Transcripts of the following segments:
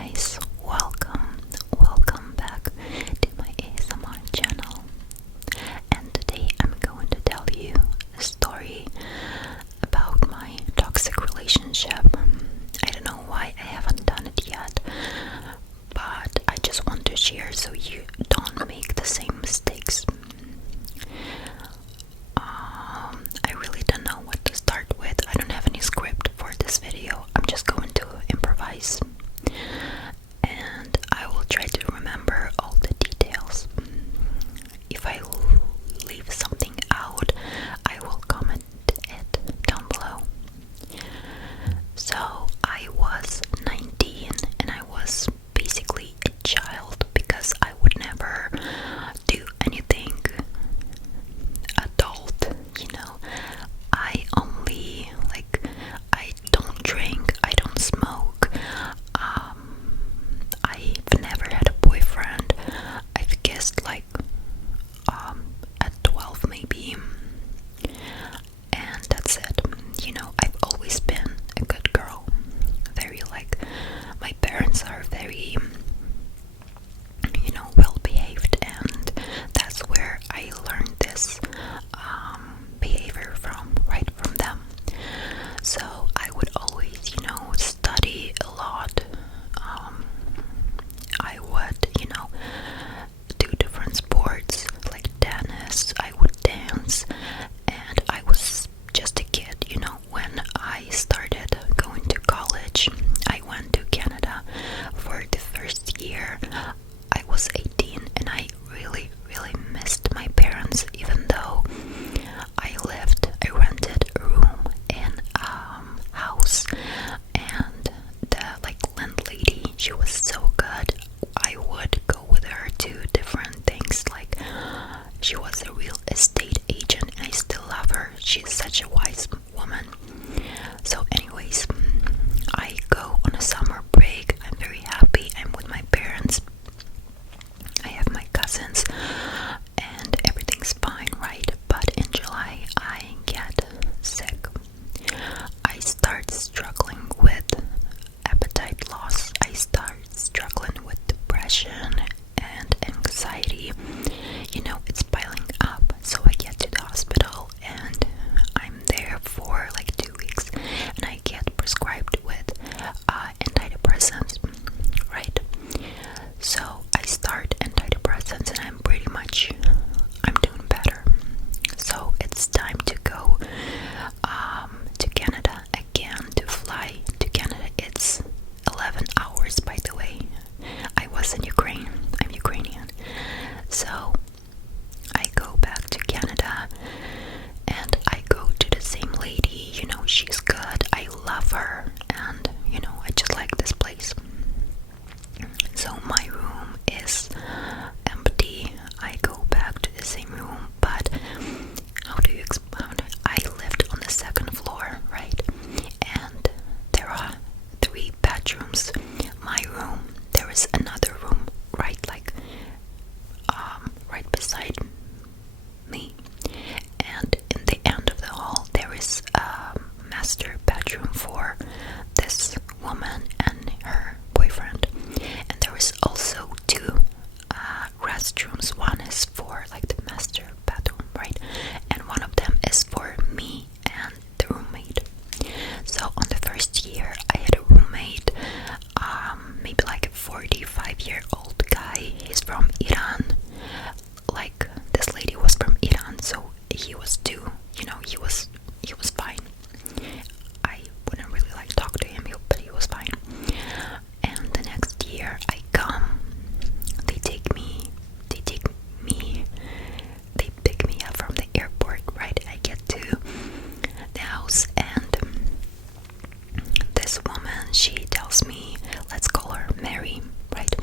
guys, welcome back to my ASMR channel. And today I'm going to tell you a story about my toxic relationship. I don't know why I haven't done it yet, but I just want to share so you don't make the same mistakes. I really don't know what to start with. I don't have any script for this video. I'm just going to improvise. And I will try to remember all the details. If I leave something out, I will comment it down below. So I was 19 and I was basically a child because I would never do anything adult, I only, I don't drink, I don't smoke, I've never had a boyfriend. I've kissed at 12 maybe, and that's it. I've always been a good girl. Very my parents are very well behaved, and that's where I learned this behavior right from them. So I would always study a lot. I would do different sports like tennis. I would dance, and I was just a kid. When I started going to college, I went to Canada for the first year. I was 18 and I really missed my parents, even though I rented a room in a house, and the landlady, she was so good. I would go with her to different things, she was a real estate agent and I still love her. She's such a wise woman. So anyways, I go on a summer break. I'm very happy. I'm with my parents. I have my cousins and everything's fine, right? But in July I get sick. I start struggling with appetite loss. I start struggling with depression and anxiety. It's piling up. So I get to the hospital and I'm there for 2 weeks, and I get prescribed with antidepressants, right? So I start antidepressants and I'm doing better. So it's time to go to Canada again, to fly to Canada. It's 11 hours, by the way. I was in Ukraine. I'm Ukrainian. So I go back to Canada and I go to the same lady. She's good. I love her, and I just like this place. So my room is empty. I go back to the same room, but how do you explain? I lived on the second floor, right? And there are 3 bedrooms. My room, there is another room right right beside me, and in the end of the hall there is a master bedroom for this woman and her boyfriend, and there is also 2 restrooms. One is for the master bathroom, right, and one of them is for me and the roommate. So on the first year I had a roommate, maybe a 45-year-old guy. He's from Iran. This lady was from Iran, so he was too, he was fine. I wouldn't really talk to him, but he was fine. And the next year I come, they pick me up from the airport, right? I get to the house, and this woman, she tells me, let's call her Mary, right?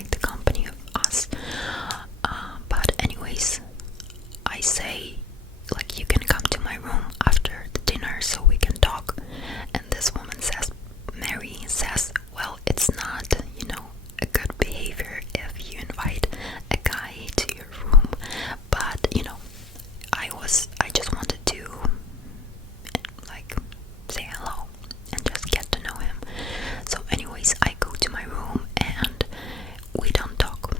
like the company of us. But anyways, I say, like, you can come to my room after the dinner so we can talk. And this woman says, Mary says, well, it's not, a good behavior if you invite a guy to your room. But, I just wanted to, like, say hello and just get to know him. So anyways, I go to my room and we don't talk.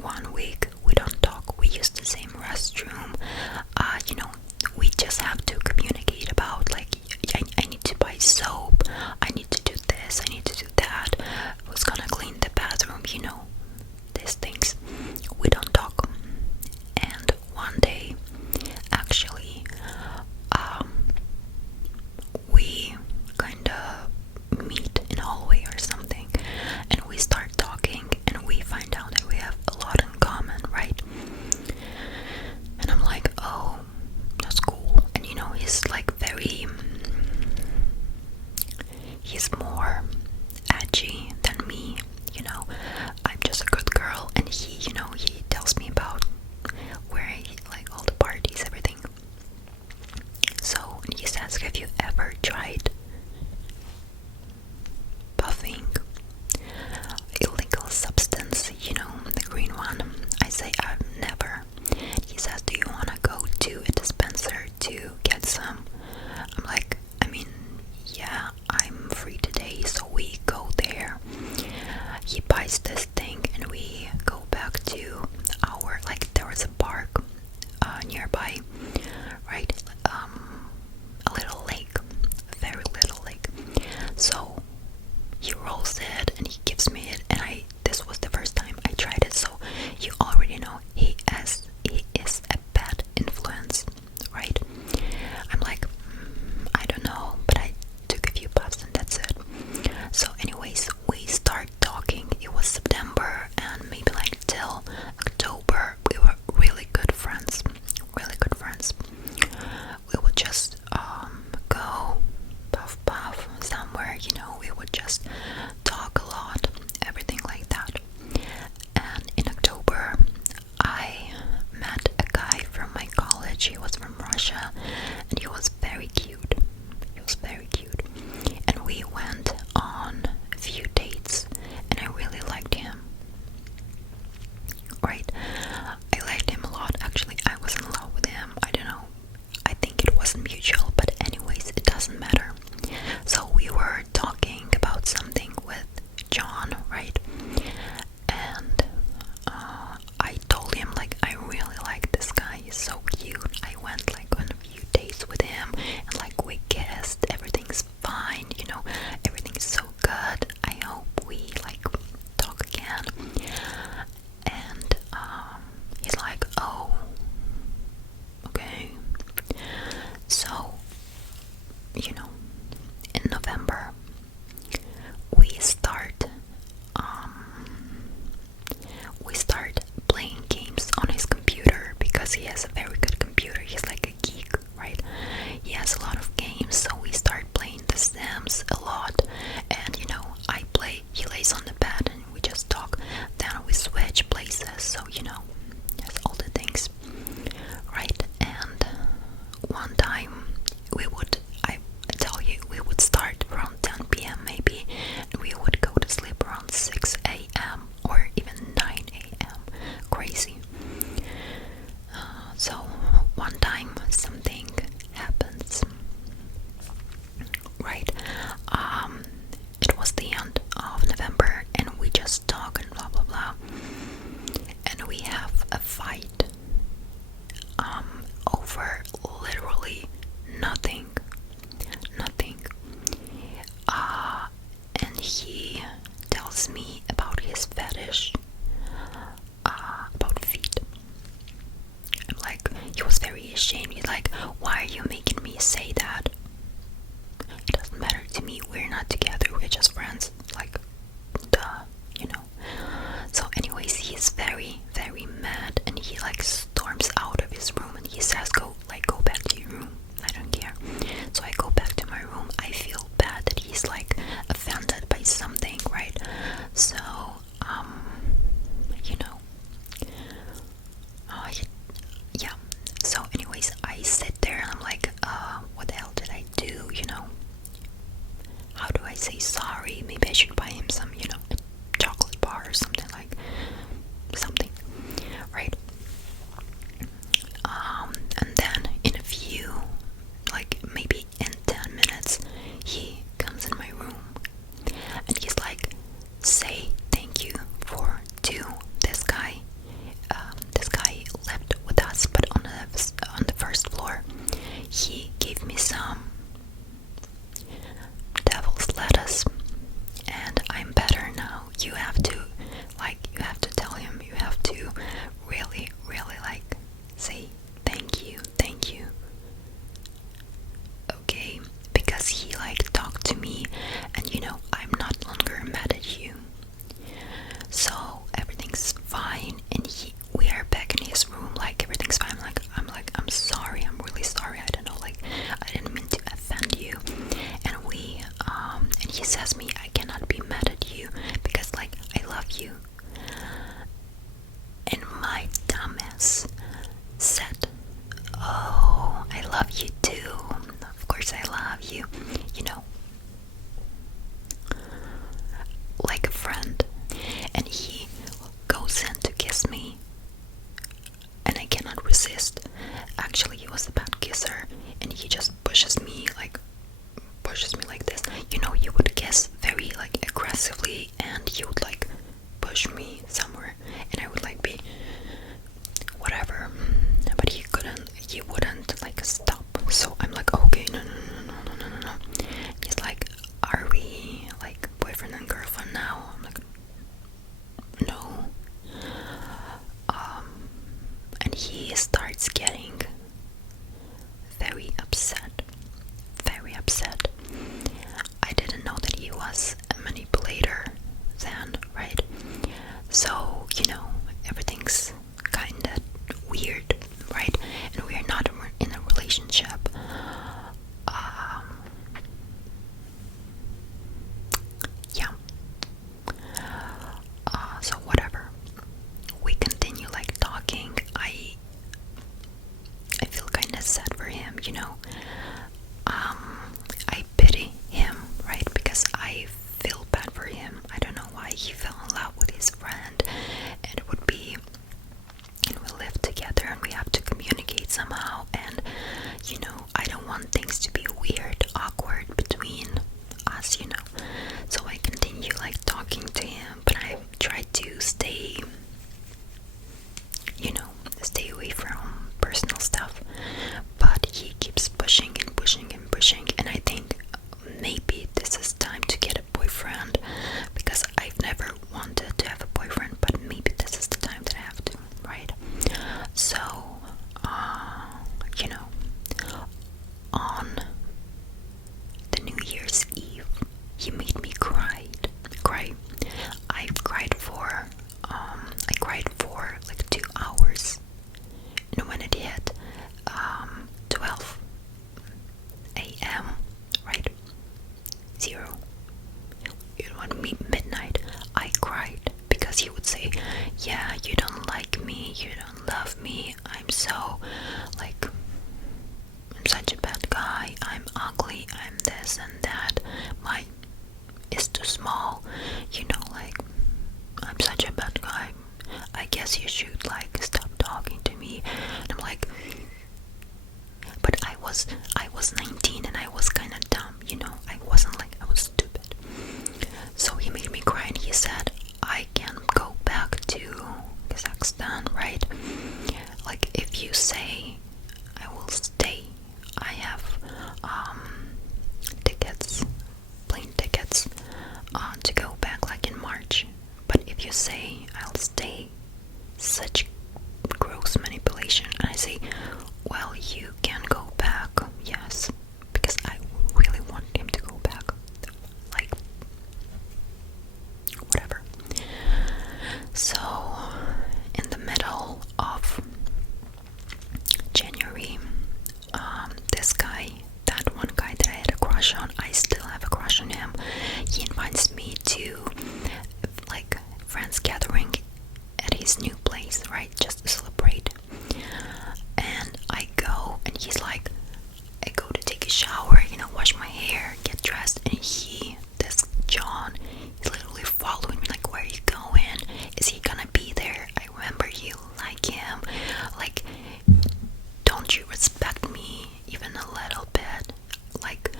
1 week we don't talk. We use the same restroom. We just have to communicate about, like, I need to buy soap, I need to do this, I need to do that, who's gonna clean the bathroom, these things. We don't talk. And one day, actually, we kind of meet in a hallway or something, and we start talking, and we find out that we have a lot in common, right? And I'm like, oh, that's cool. And he's like he's more edgy than me. I'm just a good girl, and he tells me about where he, like, all the parties, everything. So he says, have you ever tried puffing illegal substance, the green one? I say, I've never. He says, do you want to go to a dispenser to get some? I'm like, yeah, I'm free today, so we go there. He buys this thing and we go back to our, like, there was a park nearby, right? A little lake, a very little lake. So he rolls it and he gives me it, and this was the first time I tried it, so you already know he is a bad influence, right? I'm like, I don't know, but I took a few puffs and that's it. So anyways, we start talking. It was September, and maybe like till October we were really good friends. We would just go puff somewhere, we would just talk a lot, everything like that. And in October I met a guy from my college. He was from Russia, and he was very cute. And we went on a few dates, and I really liked him. Right? I liked him a lot. Actually, I was in love with him. I don't know. I think it wasn't mutual, but anyways, it doesn't matter. So we were talking about something with John, right? And I told him, like, I really like this guy. He's so cute. I went, like, on a few dates with him, and, like, we kissed. Everything's fine, everything's so good. I hope we, like, talk again. And he's like, oh, okay. So, in November we start playing games on his computer, because he has a very good computer. He's like a geek, right? He has a lot of games, so we start playing The Sims a lot. And I play, he lays on the bed, and we just talk. Then we switch places, so that's all the things, right? And one time I tell you, we would start around 10 p.m. maybe, and we would go to sleep around 6 a.m. or even 9 a.m. Crazy. So one time something happens, right? It was the end of November, and we just talk and blah blah blah, and we have a fight over literally nothing. And he tells me about his fetish, about feet. I'm like, he was very ashamed. He's like, why are you making me say that? It doesn't matter to me. We're not together. We're just friends. Like, duh, So anyways, he's very, very mad, and he, like, storms out of his room, and he says, go back to your room. I don't care. So I go back to my room. I feel bad that he's, like, offended by something, right? So to really, really like say thank you, thank you. Okay, because he like talked to me, and I'm not longer mad at you. So everything's fine, and we are back in his room, like everything's fine. I'm sorry, I'm really sorry. I don't know, like I didn't mean to offend you. And and he says me, I cannot be mad at you because like I love you. And my dumbass said, oh, I love you too. Of course I love you. Like a friend. And he goes in to kiss me, and I cannot resist. Actually, he was a bad kisser, and he just pushes me like this. He would kiss very like aggressively, and he would like push me somewhere, and I would like be whatever, but he wouldn't like stop. So I'm like, okay, no. He's like, are we like boyfriend and girlfriend now? I'm like, no. And he starts getting very upset. Very upset. I didn't know that he was a manipulator then, right? So, everything's kinda weird, right? And we are not in a relationship. Yeah. So whatever. We continue like talking. I feel kinda sad for him, I pity him, right? Because I feel bad for him. I don't know why he fell in love with his friend, and we live together, and we have to communicate somehow, and I don't want things to be weird, awkward between us, so I continue like talking to him, but I try to stay away from personal stuff, but he keeps pushing and pushing and pushing, and I think maybe this is time to get a boyfriend, because I've never wanted to have a boyfriend, but maybe this is the time that I have to, right? So on the New Year's Eve, he made me cry. I cried for like 2 hours, and when it hit 12 a.m., right, 0, midnight, I cried, because he would say, yeah, you don't like me, you don't love me, I'm so like, I'm such a bad guy, I'm ugly, I'm this and that, my is too small, like, I'm such a bad guy, I guess you should like stop talking to me. And I'm like, but I was 19, and I was kind of dumb, I wasn't like, I was stupid. So he made me cry, and he said, I can go back to Kazakhstan, right? Like, if you say I will stay, I have plane tickets to go back like in March. But if you say I'll stay, such gross manipulation. And I say, well, you can go back, yes, because I really want him to go back, like, whatever. So in the middle of January, this guy, that one guy that I had a crush on, I still have a crush on him, he invites me to like friends gathering at his new place, right, just to celebrate. And I go, and he's like, I go to take a shower, wash my hair, get dressed, and this John, he's literally following me, like, where are you going? Is he gonna be there? I remember you like him. Like, don't you respect me even a little bit? Like,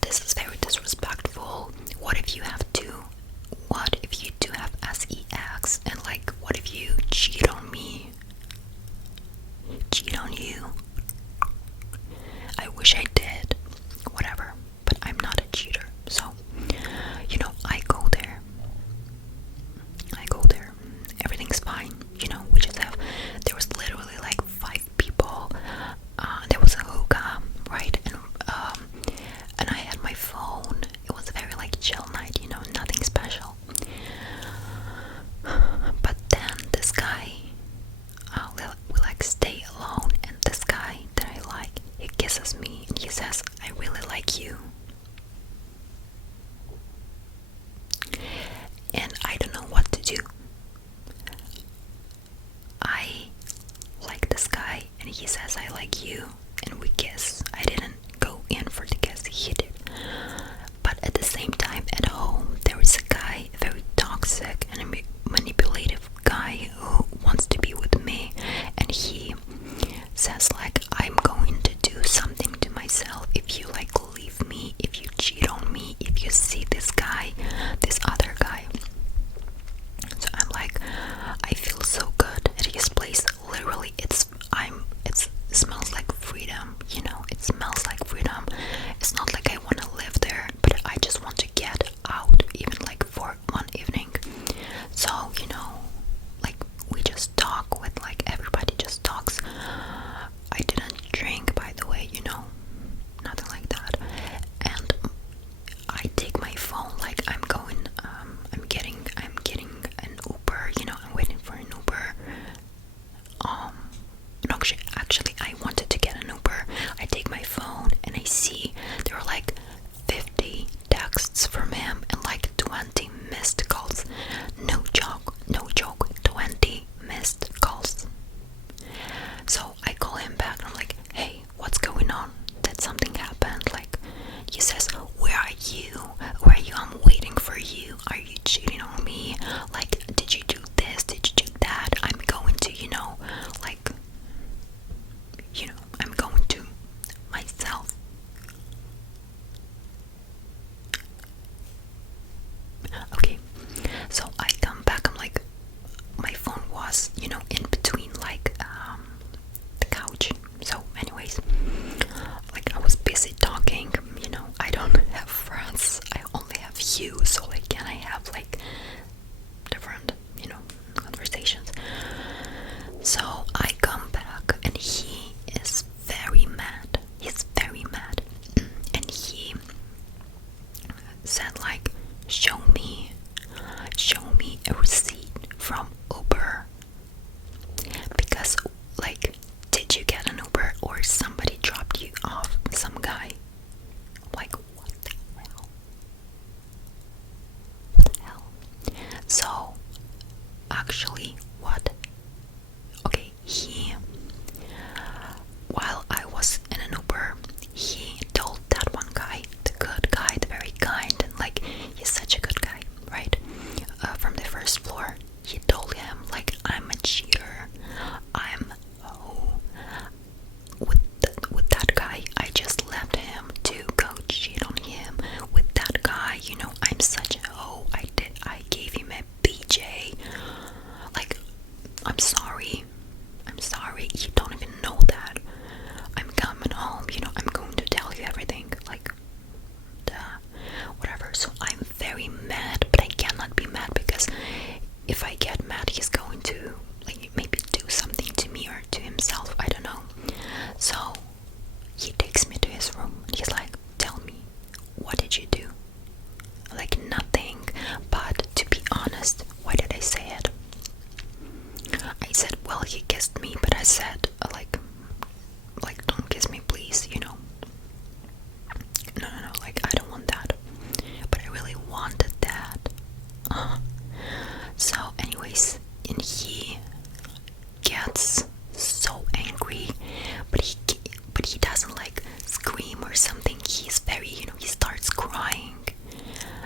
this is very disrespectful. What if you do have sex, and like, what if you cheat on me? like you, and we kiss. I didn't go in for the kiss, he did. But at the same time, at home, there is a guy, a very toxic and manipulative guy who wants to be with me, and he says like, I'm going to do something to myself if you like leave me, if you cheat on me, if you see this guy, this other guy. So I'm like, I feel so good at his place. Literally, it smells like freedom, you know, it smells like freedom. It's not like I want to live there, but I just want to get out, even like for one evening. So, you know, like we just talk with like everybody just talks. I didn't drink, by the way, you know, nothing like that. And I take my phone, like I'm getting an Uber, you know, I'm waiting for an Uber. No, actually, I wanted to get an Uber. I take my phone and I see there are like 50 texts from him and like 20 missed calls. No joke, 20 missed calls. So I call him back and I'm like, hey, what's going on? Did something happen? Like, he says, where are you? Where are you? I'm waiting for you. Are you cheating on me? Like, did you do this? Did you do that? I'm going to, you know, like, you know, I'm going to myself. Okay, so I come back, I'm like, my phone was, you know, in between like the couch. So anyways, like I was busy talking, you know, I don't have friends, I only have you, so like can I have like different, you know, conversations. So I come back and he is very mad. He's very mad. And he said like, show me a receipt from Uber. Because like, did you get an Uber or somebody dropped you off, some guy? Like, what the hell? What the hell? So actually, what? Okay, while I was in an Uber, he told that one guy, the good guy, the very kind, and like, he's such a good guy, right? From the first floor, he told him like, I'm a cheater. With that guy, I just left him to go cheat on him. With that guy, you know, I'm such a hoe. I gave him a BJ. Like, I'm sorry. You don't even know that. I'm coming home, you know, I'm going to tell you everything. Like, whatever. So I'm very mad, but I cannot be mad because if I get mad, he's going to like maybe do something to me or to himself. I don't know. So he takes me to his room and he's like, tell me, what did you do? Like, nothing, but to be honest, why did I say it? I said, well, he kissed me, but I said, like, don't kiss me, please, you know. No, like, I don't want that. But I really wanted that. So, anyways, and he gets so angry, but he doesn't like scream or something. He's very, you know, he starts crying,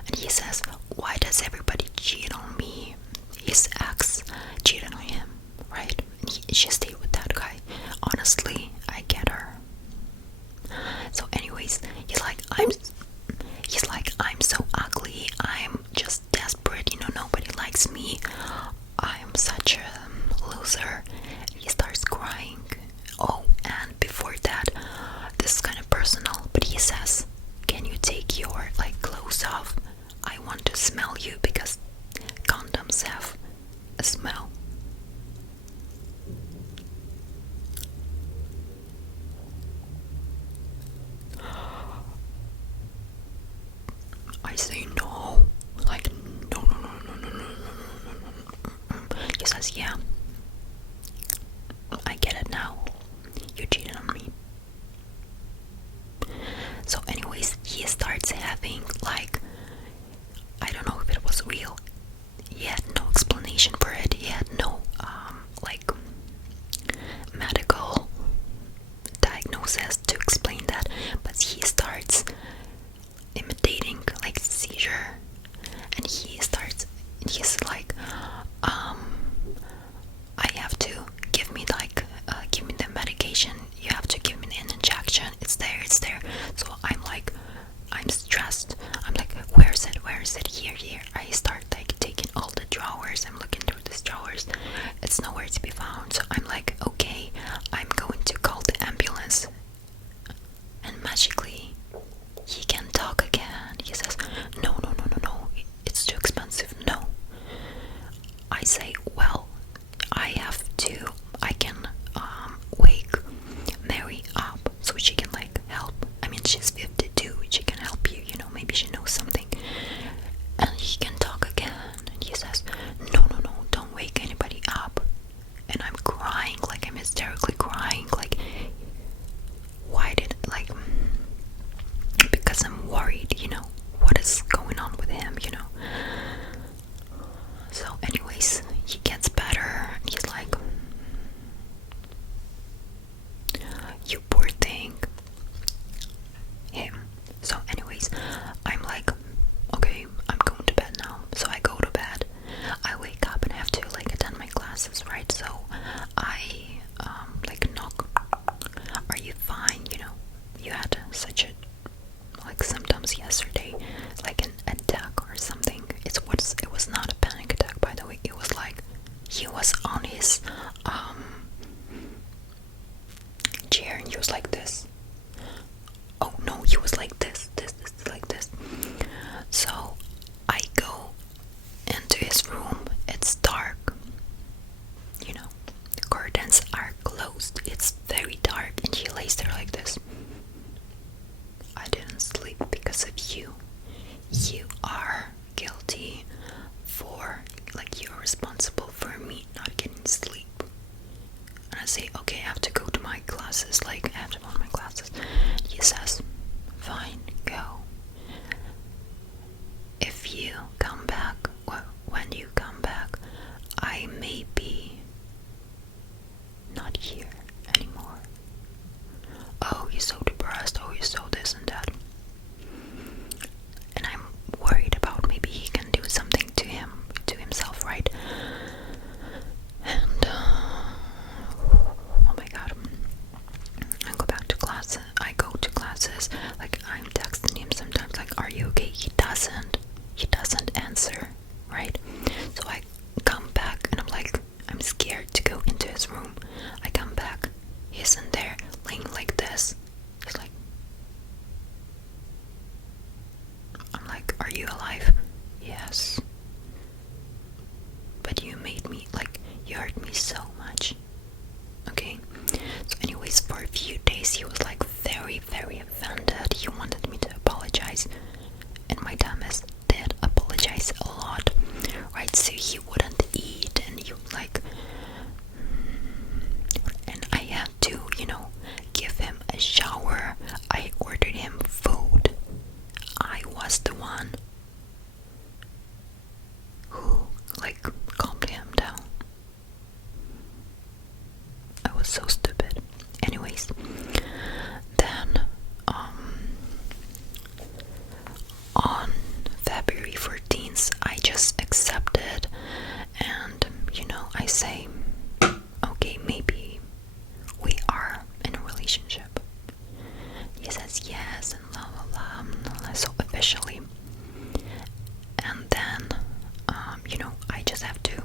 and he says, why does everybody cheat on me? His ex cheated on him, right? And she stayed with that guy. Honestly, I get her. So anyways, he's like, I'm so ugly, I'm just desperate, you know, nobody likes me, I'm such a loser. He starts crying. Oh, and before that, this is kind of personal, but he says, can you take your like clothes off? I want to smell you because condoms have a smell. I say no, like no. He says, yeah, I get it now. You cheated on me. So anyways, he starts having like, I don't know if it was real. He had no explanation for it. He had no like medical say, well, I can wake Mary up so she can like help. I mean, she's 52, she can help you, you know, maybe she knows something. And he can talk again, and he says, no, no, no, don't wake anybody up. And I'm crying, like I'm hysterically crying, like, why did, like, because I'm worried, you know, what is going on with him, you know. So anyways, he gets better, and he's like, you poor thing, him. So anyways, I'm like, okay, I'm going to bed now. So I go to bed, I wake up and have to like attend my classes, right? So I like knock, are you fine, you know, you had such a like symptoms yesterday, like an attack or something. It was not a panic attack, by the way. It was like he was on his chair and he was like this. Oh no, he was like this, like this. So I go into his room. It's dark, you know, the curtains are closed, it's very dark, and he lays there like this. I didn't sleep because of you. You are guilty for, like, you're responsible for me not getting sleep. And I say, okay, I have to go to my classes, like, I have to go to my classes. He says, fine, go. If you come back, well, when you come back, I may be not here anymore. Oh, he's so depressed, oh, he's so this and that. And I'm worried about maybe he can do something to himself, right? And oh my god, I go to classes, like I'm texting him sometimes, like, are you okay? He doesn't answer, right? So I come back and I'm like, I'm scared to go into his room. I come back, he's in there laying like this. He's like, I'm like, are you alive? Yes. But you made me, like, you hurt me so much. Okay? So anyways, for a few days he was like very, very offended. He wanted me to apologize. And my dumbass did apologize a lot. Right? So he wouldn't eat and he would like, and I had to, you know, give him a shower. I ordered him food. I was the one who like calmed him down. I was so stupid. Anyways, then on February 14th I just accepted, and you know, I say, okay, maybe we are in a relationship. He says yes and blah blah blah, so officially. And then you know, I just have to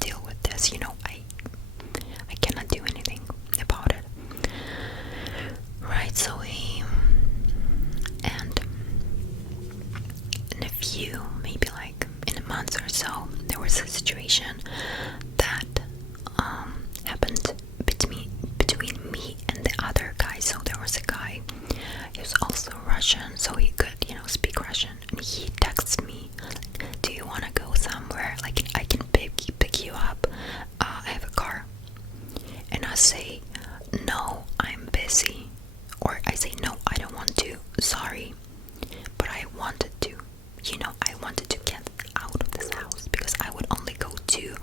deal with this, you know, I cannot do anything about it, right? So and in a few, maybe like in a month or so, there was a situation that happened between me and the other guy. So there was a guy, he was also Russian, so he could, you know, speak Russian, and he texts me, do you want to go somewhere, like I can pick you up, I have a car. And I say, no, I'm busy. Or I say, no, I don't want to, sorry, but I wanted to, you know, I wanted to get out of this house because I would only go to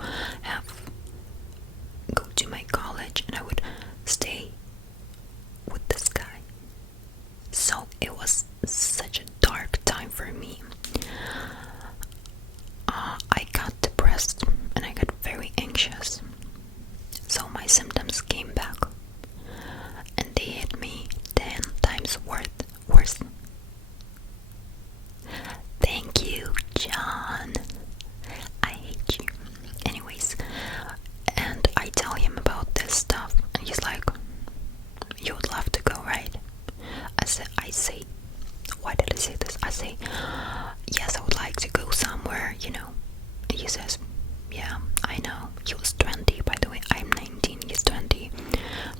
Yeah, I know. He was 20, by the way. I'm 19, he's 20.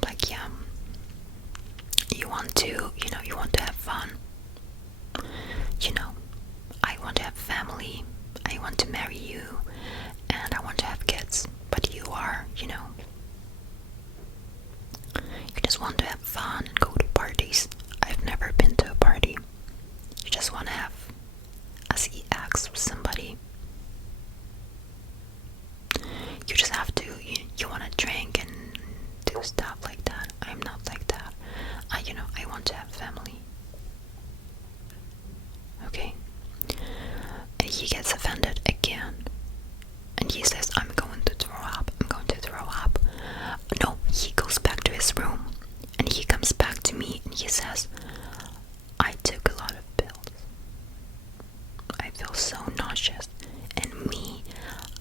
Like, yeah, you want to, you want to have fun. You know, I want to have family. I want to marry you. And I want to have kids. But you are, you just want to have fun and go to parties. I've never been to a party. You just want to have a sex with somebody. You just have to, you want to drink and do stuff like that. I'm not like that. I want to have family. Okay? And he gets offended again. And he says, I'm going to throw up. I'm going to throw up. No, he goes back to his room. And he comes back to me and he says, I took a lot of pills. I feel so nauseous. And me,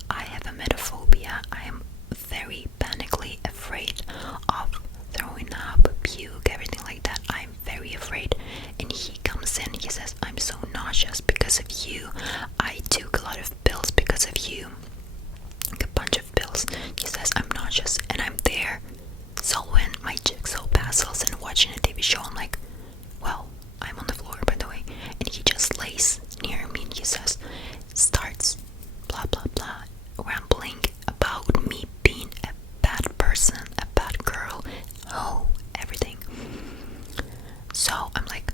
I have emetophobia. I am very panically afraid of throwing up, puke, everything like that. I'm very afraid. And he comes in, he says, I'm so nauseous because of you. I took a lot of pills because of you. Like a bunch of pills. He says, I'm nauseous. And I'm there solving my jigsaw puzzles and watching a TV show. I'm like, well, I'm on the floor, by the way. And he just lays near me and he says, starts blah blah blah, rambling about me being a bad person, a bad girl, everything. So I'm like,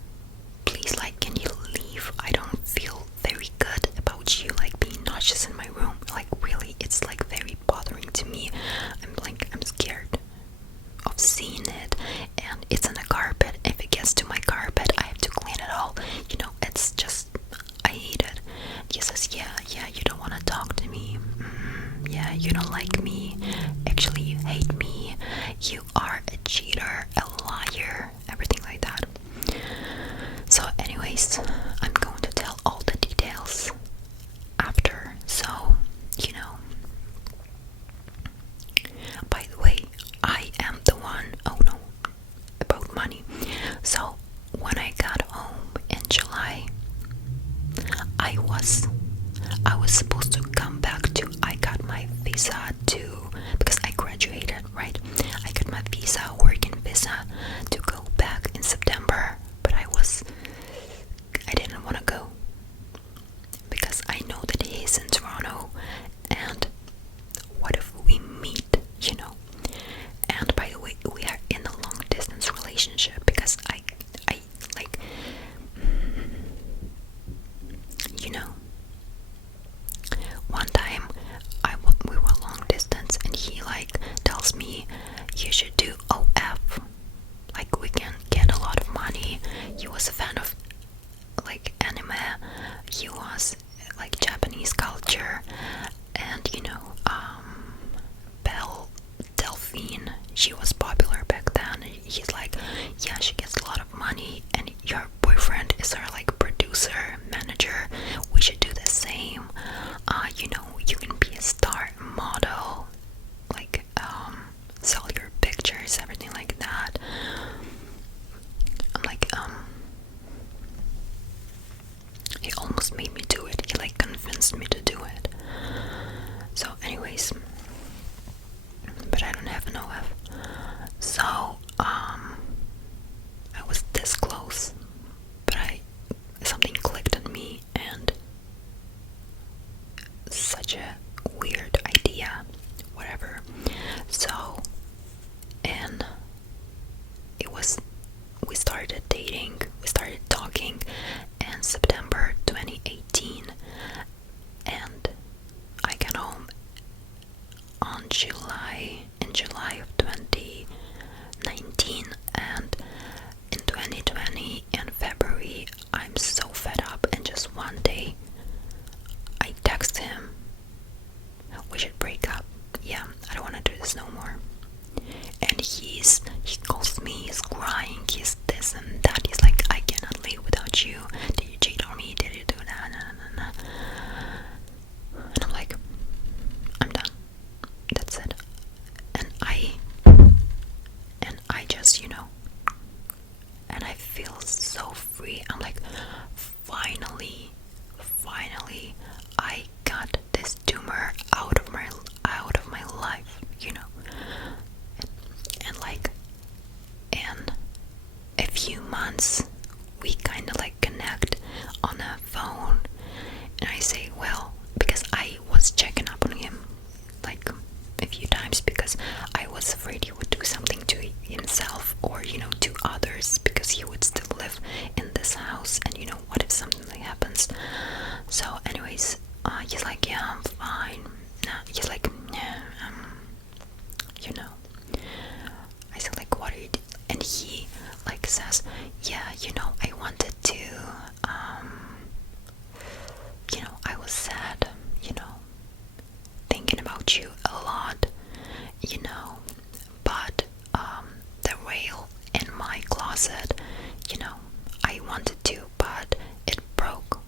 please, like, can you leave? I don't feel very good about you, like, being nauseous in my room. Like, really, it's like very bothering to me. I'm scared of seeing it, and it's on the carpet. If it gets to my carpet, I have to clean it all. It's just, I hate it. He says, yeah, you don't want to talk to me. Yeah, you don't like me. Actually, you hate me. You are a cheater, a liar, everything like that. So anyways, I'm going to tell all the details after. So, by the way, I am the one, oh no, about money. So when I got home in July, I was supposed to come back to, I got my visa because I graduated, right? I got my visa, working visa, to go back in September, but I didn't want to go because I know that he is in Toronto, and what if we meet, And by the way, we are in a long distance relationship because I like, one time we were long distance and he like tells me you should do OF, like we can get a lot of money. He was a fan of like anime, he was like Japanese culture, and Belle Delphine, she was popular back then. He's like, yeah, she gets a lot of money and your boyfriend is her like producer, manager, we should do the same. You can be a star model, like sell your pictures, everything like that. I'm like, he almost made me do it. He like convinced me to do it. So anyways, but I don't have an OF. So I was this close, but something clicked on me, and such a weird idea, whatever. So, and we started dating, we started talking in September 2018, and I got home in July of 2019, and in 2020 in February I'm so fed up, and just one day I text him, we should break up. Yeah, I don't want to do this no more. And he calls me, he's crying, he's this and that. He's like, I cannot live without you. Did you cheat on me? Did you do that? And I'm like, I'm done. That's it. And I just, and I feel so free. I'm like, finally, I got this tumor out of my to others, because he would still live in this house, and what if something happens. So anyways, he's like, yeah, I'm fine. He's like, yeah, you know. I said, like, what are you doing? And he like says, yeah, I wanted to, I was sad, thinking about you a lot, but the rail in my closet, I wanted to, but it broke,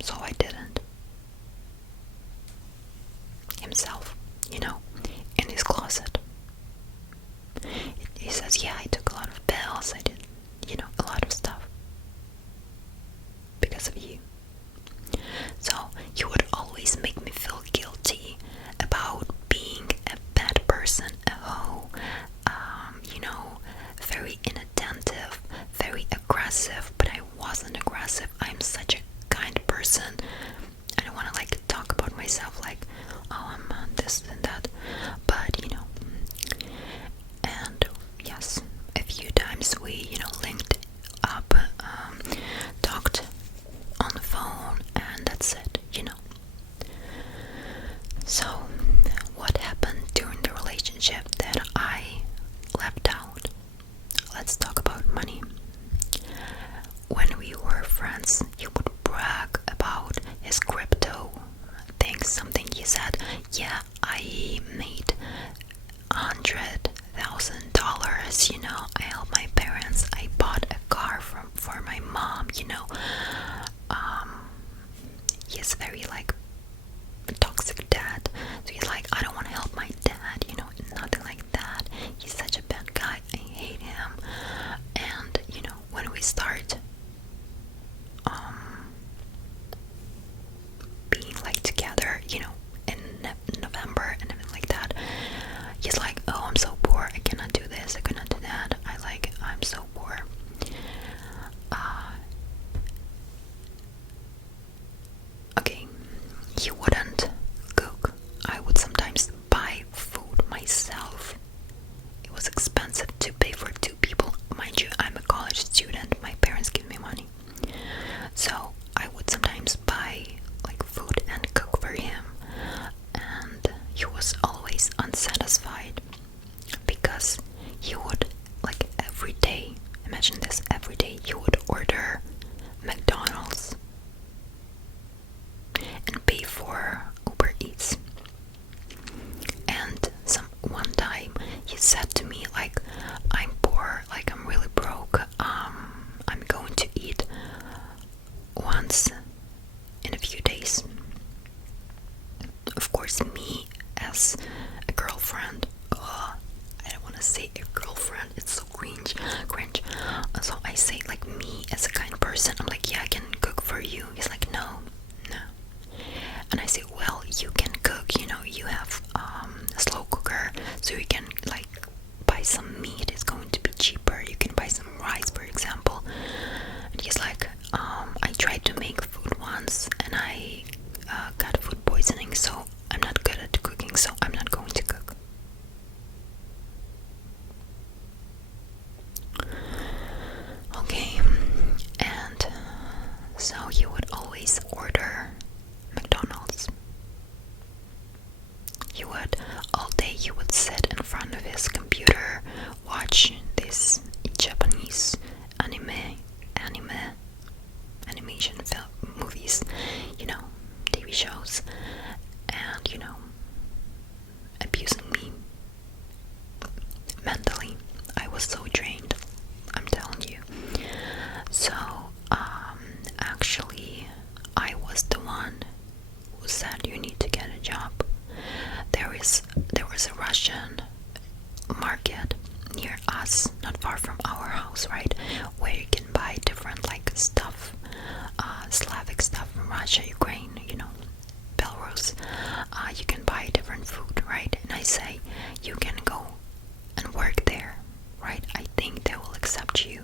so I didn't. Himself, in his closet. He says, yeah, I took a lot of pills, I did, a lot of stuff because of you. So you would always make me feel guilty about being a bad person, a hoe, very inattentive, very aggressive, but I wasn't aggressive. I'm such a kind person. I don't want to like talk about myself like, oh, I'm this and that, but and yes, a few times we linked up, talked on the phone, and that's it. So what happened during the relationship that I left out? Let's talk about money. When we were friends, he would brag about his crypto things. Something he said, yeah, I made $100,000. I helped my parents. I bought a car for my mom. He's very like a toxic dad. So he's like, I don't want to help my dad. Nothing like that. He's such a bad guy. I hate him. And when we start being like together, in November and everything like that, he's like, oh, I'm so poor, I cannot do this, I cannot do that. I'm so poor. Okay, he wouldn't cook. I would sometimes buy food myself. It was expensive to pay for 2 people. Mind you, I'm a college student, my parents give me money. So I would sometimes buy like food and cook for him, and he was always unsatisfied because he would like every day, imagine this, every day he would order McDonald's and pay for Uber Eats. And one time he said to me like, I'm poor, like I'm really broke, I'm going to eat once in a few days. Of course, me as a girlfriend, I don't want to say a girlfriend, it's so cringe. So I say like, me as a kind person, I'm like, yeah, I can cook for you. He's like, no. And I say, well, you can cook, you have a slow cooker, so you can like buy some meat, it's going to be cheaper. You can buy some rice, for example. And he's like, I tried to make food once and I got food poisoning, so I'm not good at cooking, so I'm not going to cook. Okay, and so he would always order McDonald's. He would, all day he would sit in front of his computer, watch these Japanese animation movies, TV shows, and abusing me mentally. I was so drained, I'm telling you. So actually I was the one who said, you need to get a job. There was a Russian market near us, not far from our house, right, where you can buy different like stuff, Slavic stuff from Russia, Ukraine, Belarus. You can buy different food, right? And I say, you can go and work there, right? I think they will accept you.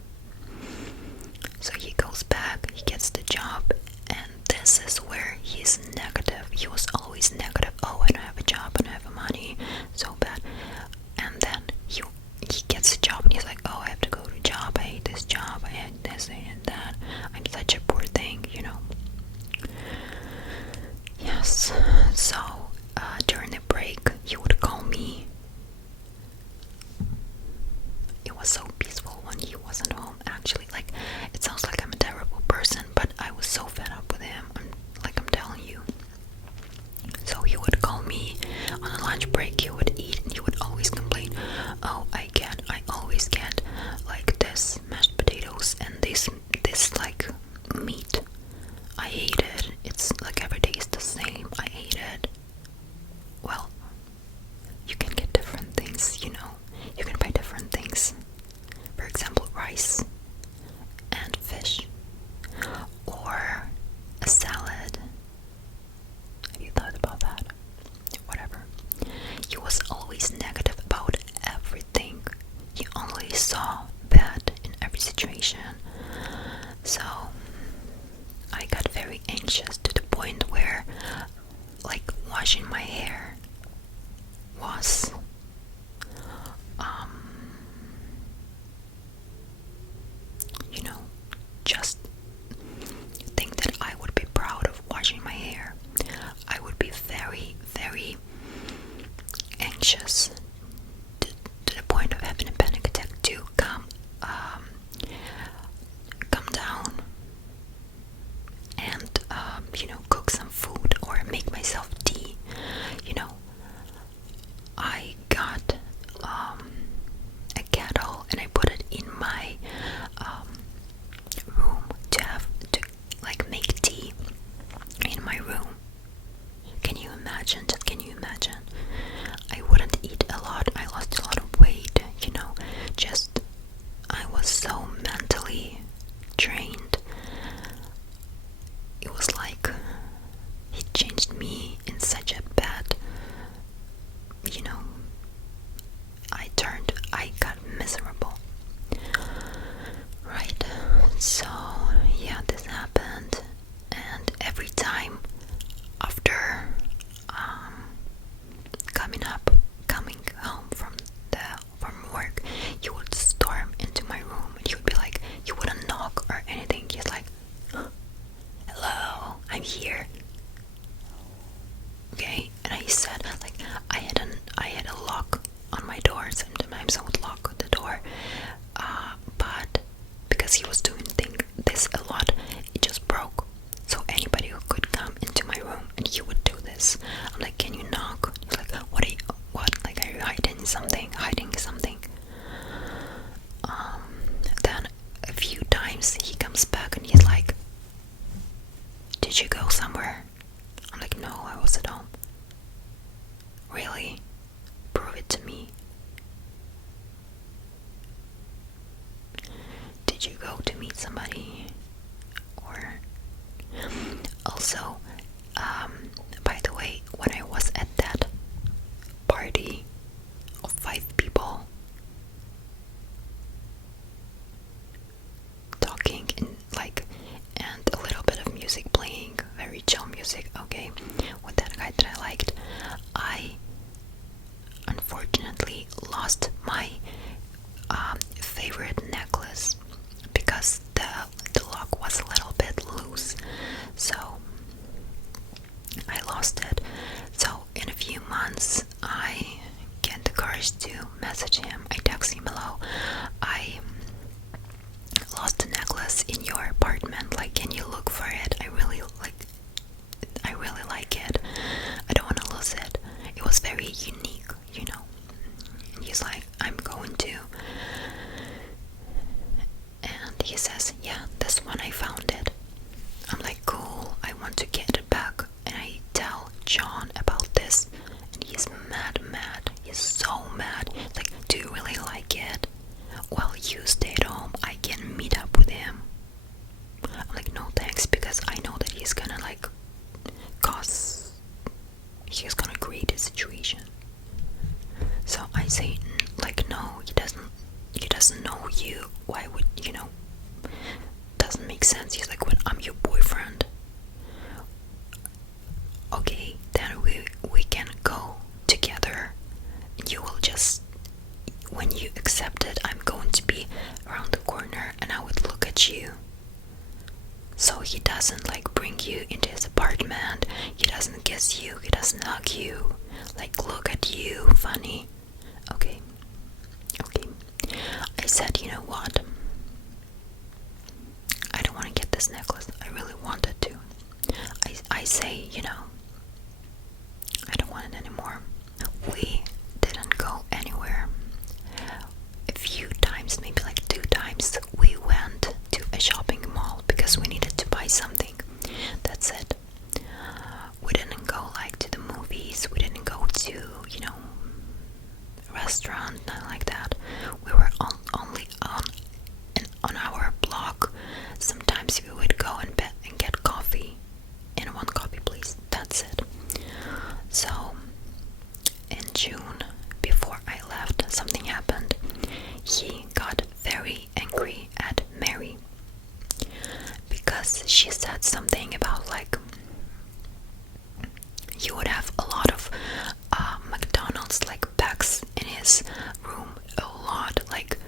So he goes back, he gets the job, and this is where he's negative. He was always negative. Oh, I don't have a job, I don't have money, so bad. And then he gets a job and he's like, oh, I have to go to lunch break he would eat, and he would always complain, oh, I always get like this mashed potatoes and this like meat. I hate it. It's like every day is the same. I hate it. Well, you can get different things, you know. You can buy different things. For example, rice and fish, or a salad. Have you thought about that? Whatever. He was always negative about everything. He only saw bad in every situation. So I got very anxious to the point where, like, washing my hair was you know, just think that I would be proud of washing my hair. I would be very, very anxious to the point of having a panic attack to come down and cook some food or make myself tea. I got a kettle and I put it in my room to like make tea in my room. Can you imagine? Just can you imagine? I wouldn't eat a lot. I lost a lot of weight, just I was so mentally drained. It was like he changed me in such a bad, I got miserable. Right? So, yeah, this happened, and every time after coming home from work, he would storm into my room and he would be like, he wouldn't knock or anything. He's like, hello, I'm here. Okay, and I said, like, I had a lock on my door. Sometimes I would lock the door, but because he was doing this a lot, it just broke. So anybody who could come into my room, and he would do this. I'm like, can you knock? He's like, what? Like, are you hiding something? Then a few times he comes back and he's like, did you go somewhere? I'm like, no, I was at home. Really? Prove it to me. Did you go to meet somebody? Or also, by the way, when I was at that party of 5 people talking and a little bit of music playing, very chill music, okay, with that guy that I liked, I unfortunately lost my favorite necklace because the lock was a little bit loose, so I lost it. So in a few months I get the courage to message him. I text him, hello, I lost the necklace in your apartment, like, can you look for it? I really like it. I don't want to lose it. It was very unique, And he's like, I'm going to. And he says, yeah, this one, I found it. I'm like, cool, I want to get it back. And I tell John about this, and he's mad. He's so mad. Like, do you really like it? Well, you stay at home, I can meet up with him. I'm like, no thanks, because I know that he's gonna he's gonna create a situation. So I say, like, no, he doesn't know you. Why would, doesn't make sense. He's like, when I'm your boyfriend. Okay, then we can go together. You will just, when you accept it, I'm going to be around the corner and I would look at you. So he doesn't bring you into his apartment, he doesn't kiss you, he doesn't hug you, look at you funny. Okay. I said, you know what, I don't want to get this necklace. I really wanted to. I say, I don't want it anymore. restaurant, nothing like that. We were only on our block. Sometimes we would go and get coffee. And one coffee, please. That's it. So, in June, before I left, something happened. He got very angry at Mary because she said something about like he would have a lot of McDonald's like bags in his room, a lot, like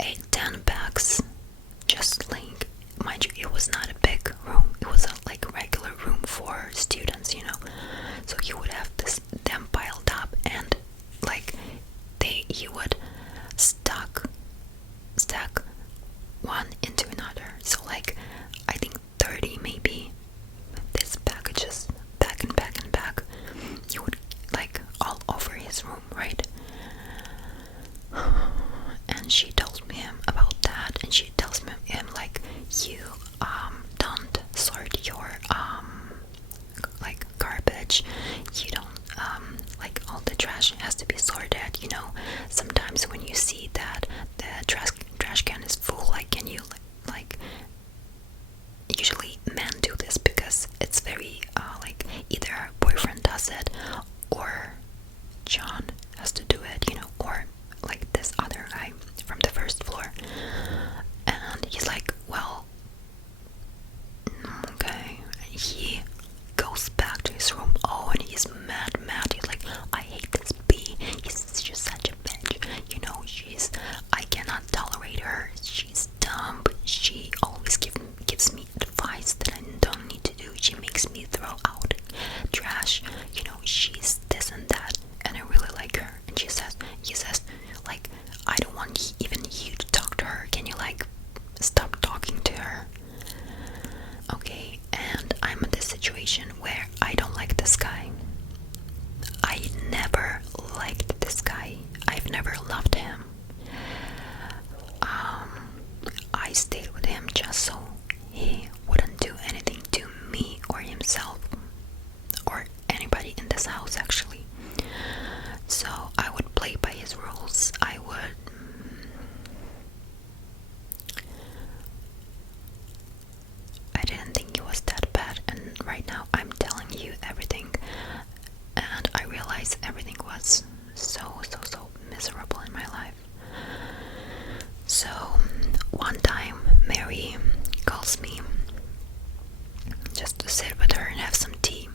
8-10 bags, just like, mind you, it was not a big room, it was a like regular room for students, you know. So he would have them piled up, and like he would stack one into another. So like I think 30 maybe these packages back and back and back. He would like all over his room, right? And she told him about that, and she tells him like, you don't sort your like garbage, you don't like all the trash has to be sorted, you know. Sometimes when you see that the trash can is full, like, can you like usually men do this because it's very like either her boyfriend does it or John has to do it, you know, or like this other guy from the first floor. And he's like, well, okay. And he goes back to his room. Oh, and he's mad. He's like, I hate this bee. He's just such a bitch. You know, I cannot tolerate her. She's dumb, but she always gives me advice that I don't need to do. She makes me throw out trash. You know, she's this and that, and I really like her. And he says, like, I don't want even you to talk to her. Can you like stop talking to her? Okay, and I'm in this situation where I don't like this guy. I never liked this guy. I've never loved him. I stayed with him just so he wouldn't do anything to me or himself or anybody in this house, actually. So I would play by his rules. I didn't think it was that bad, and right now I'm telling you everything, and I realize everything was so miserable in my life. So one time Mary calls me just to sit with her and have some tea.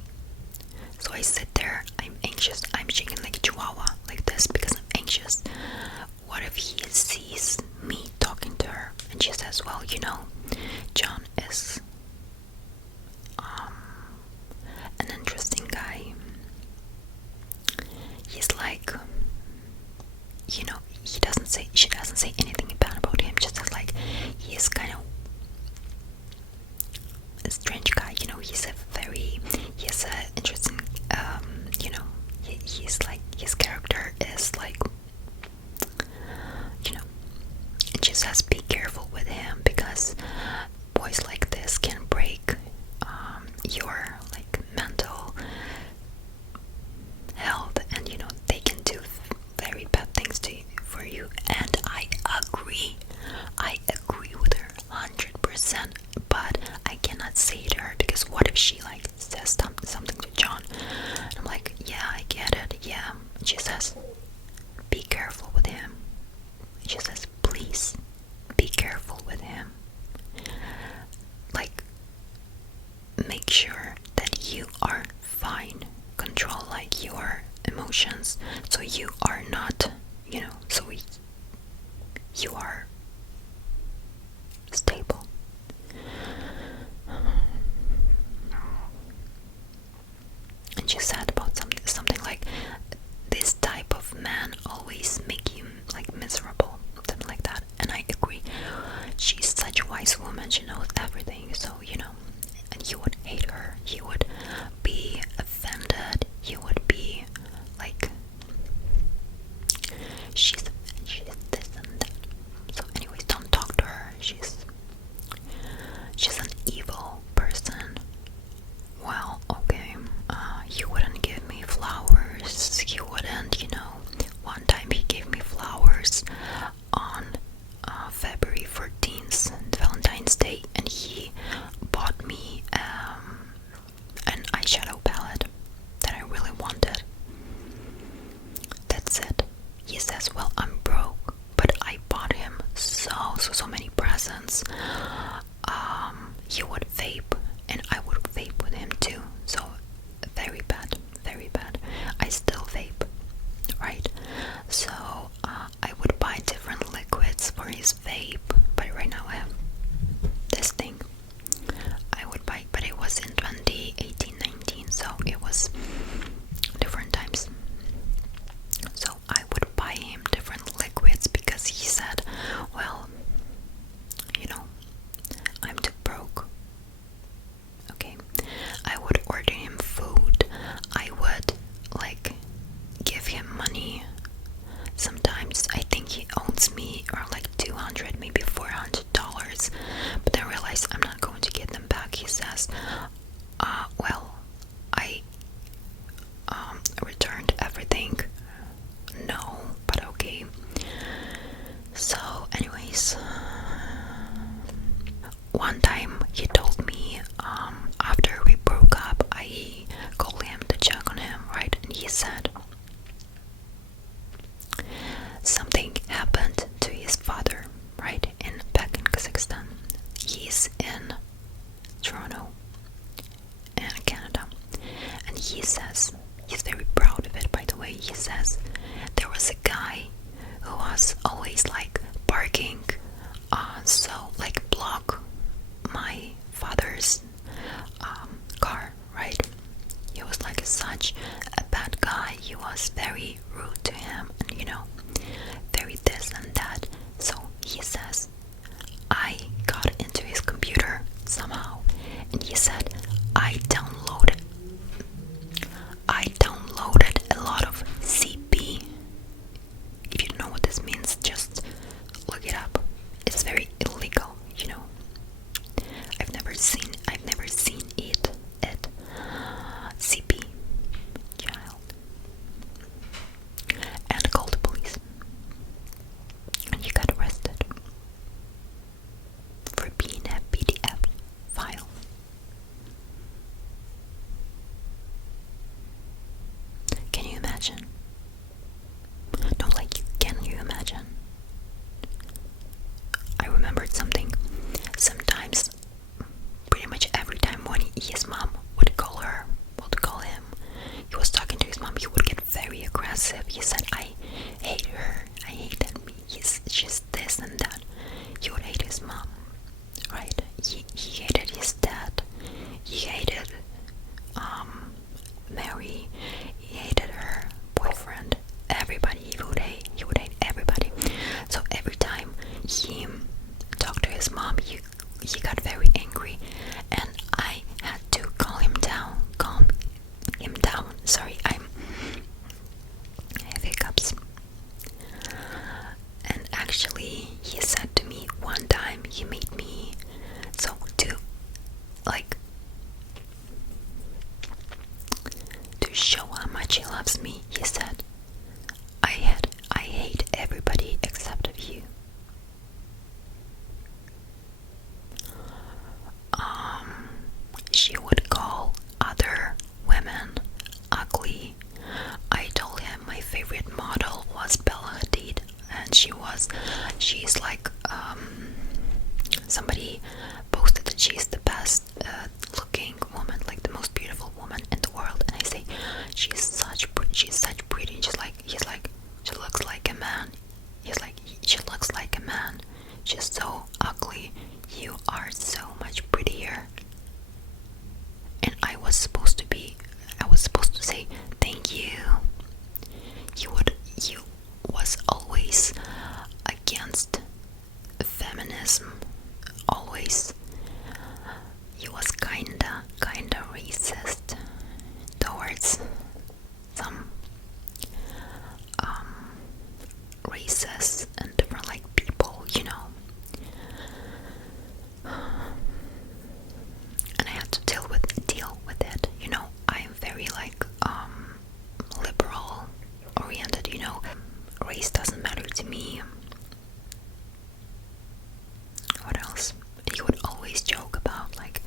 So I sit there, I'm anxious, I'm shaking like a chihuahua, like this, because I'm anxious. What if he sees me talking to her? And she says, well, you know, John is an interesting guy. He's like, you know, she doesn't say anything bad about him, just that like he is kind of a strange guy, you know. He has a interesting you know, he's like, his character is like, you know. And she says, be careful with him because boys like this can break your like mental health, and you know, they can do very bad things for you. And I agree with her 100%, but I cannot say to her, because what if she like says something to John? And I'm like, yeah, I get it, yeah. And she says, be careful with him. And she says, please be careful with him. Like, make sure that you are fine, control like your emotions, so you are not, you know, so you are stable. And she said about something like, this type of man always make you like miserable, something like that. And I agree. She's such a wise woman, she knows everything, so you know. And you would hate her, you would be offended, you would be like, she's this and that. So anyways, don't talk to her. She's an evil person. Well, okay, you wouldn't give him money. Sometimes I think he owes me around like $200, maybe $400. But then I realize I'm not going to get them back. He says, well, I returned everything. No, but okay. So, anyways, one time he told me, after we broke up, I called him to check on him, right? And he said something happened to his father, right? Back in Kazakhstan. He's in Toronto, in Canada, and he says he's very proud of it. By the way, he says there was a guy who was always like barking, so like block my father's car, right? He was like such a bad guy. He was very rude to him, and very this and that. So he says I got into his computer somehow, and he said I downloaded a lot of CP. If you don't know what this means, just look it up. It's very illegal, I've never seen it. CP, child, and called the police, and you got arrested for being a PDF file. Can you imagine? No, like, can you imagine? I remembered something. Sometimes, pretty much every time when his mom would call him, he was talking to his mom, he would get very aggressive. He said, I hate her, I hate that she's this and that. He would hate his mom, right? He hated his dad. He hated Mary. He hated her boyfriend. Everybody. He would hate everybody. So every time he talked to his mom, he got very angry, and I had to calm him down. Sorry, I have hiccups. And actually, he said to me one time, he made me to show how much he loves me. He said, I hate everybody except of you. She would call other women ugly. I told him my favorite model was Bella Hadid, and she's like, somebody posted that she's the best looking woman, like the most beautiful woman in the world, and I say she's such pretty, and he's like, she looks like a man. He's like, she looks like a man. She's so ugly. You are so much prettier. And I was supposed to say thank you. You was always against feminism. Always. He was kinda racist towards some races and different like people, and I had to deal with it. I am very like liberal oriented. Race doesn't matter to me. What else? He would always joke about like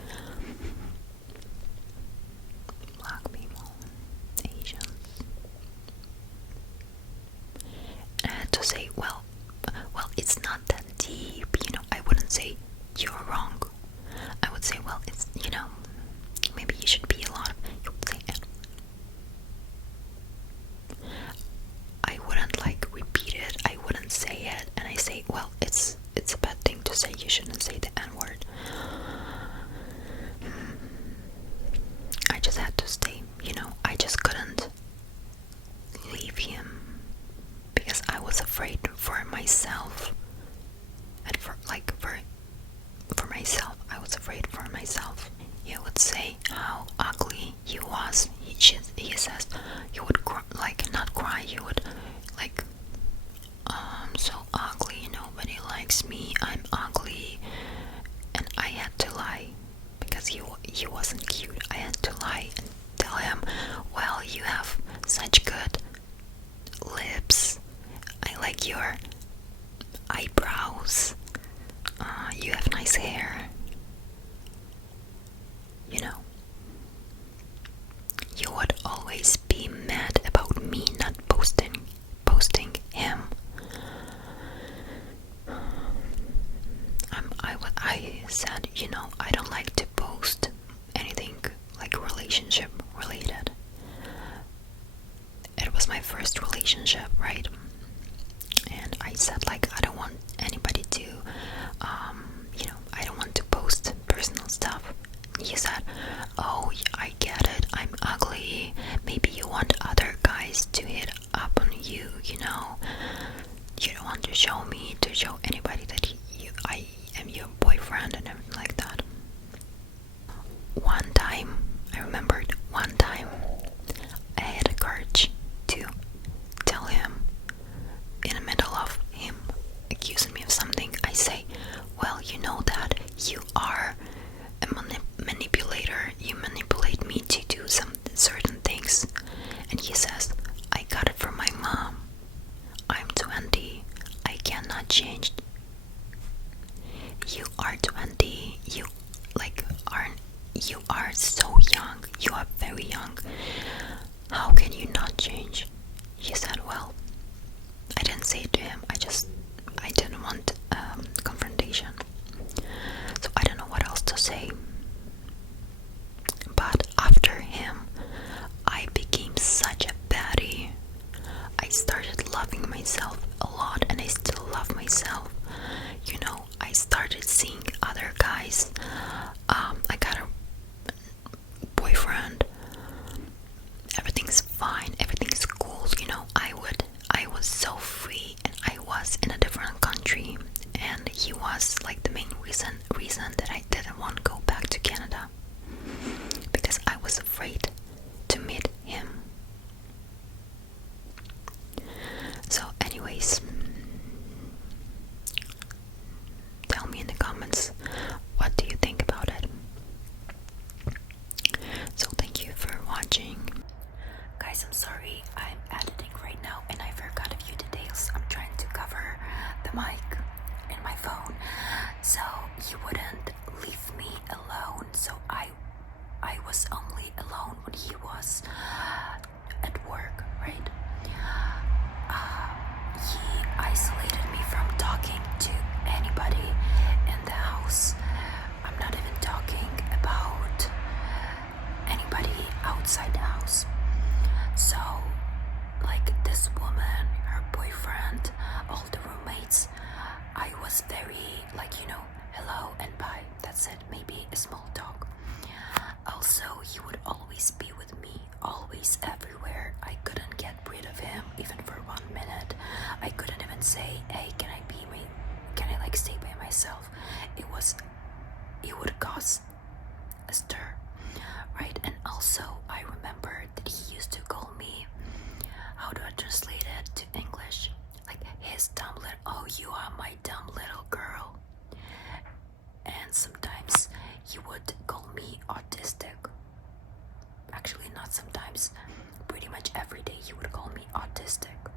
black people, Asians. And I had to say, well, it's not that deep. I wouldn't say you're wrong. I would say, well, it's maybe you should be a lot of. You would say, I wouldn't like repeat it. I wouldn't say it, and I say, well, it's a bad thing to say. You shouldn't say the N-word. I just had to stay. I just couldn't leave him because I was afraid for myself, and for myself. I was afraid for myself. He would say how ugly he was. He says he would not cry. He likes me, I'm ugly, and I had to lie because he wasn't cute. I had to lie and tell him, well, you have such good lips, I like your eyebrows, you have nice hair, you know. You would always be mad about me not posting him. I said, you know, I don't like to post anything like relationship related. It was my first relationship, right? And I said, like, I don't want anybody to, I don't want to post personal stuff. He said, oh, I get it, I'm ugly, maybe you want other guys to hit up on you, you know. You don't want to show anybody that I am your boyfriend and everything like that. One time, I remembered one time, I had the courage to tell him, in the middle of him accusing me of something, I say, well, you know that you are a manipulator, you manipulate me to do some certain things. And he says, I got it from my mom, I'm 20, I cannot change. You are 20, you are so young, you are very young, how can you not change? He said, well, I didn't say it to him, I didn't want confrontation, so I don't know what else to say. But after him, I became such a baddie. I started loving myself a lot, and I still love myself. You know, I started seeing other guys. I got a boyfriend. Everything's fine. Everything's cool. You know, I was so free, and I was in a different country, and he was like the main reason that I didn't want to go back to Canada, because I was afraid to meet him. So anyways, tell me in the comments, what do you think about it? So thank you for watching. Guys, I'm sorry, I'm editing right now and I forgot a few details. I'm trying to cover the mic in my phone so he wouldn't leave me alone. So I was only alone when he was at work, right? He isolated me from talking to anybody in the house. I'm not even talking about anybody outside the house. So, like this woman, her boyfriend, all the roommates, I was very, like, you know, hello and bye. That's it, maybe a small talk. Also, he would always be with me, always, everywhere. I couldn't get rid of him, even for 1 minute. I couldn't even say, hey, can I like stay by myself? It would cause a stir, right? And also, I remember that he used to call me, how do I translate it to English? Like his dumb little, oh, you are my dumb little girl. And sometimes he would call me autistic. Actually, not sometimes, pretty much every day he would call me autistic.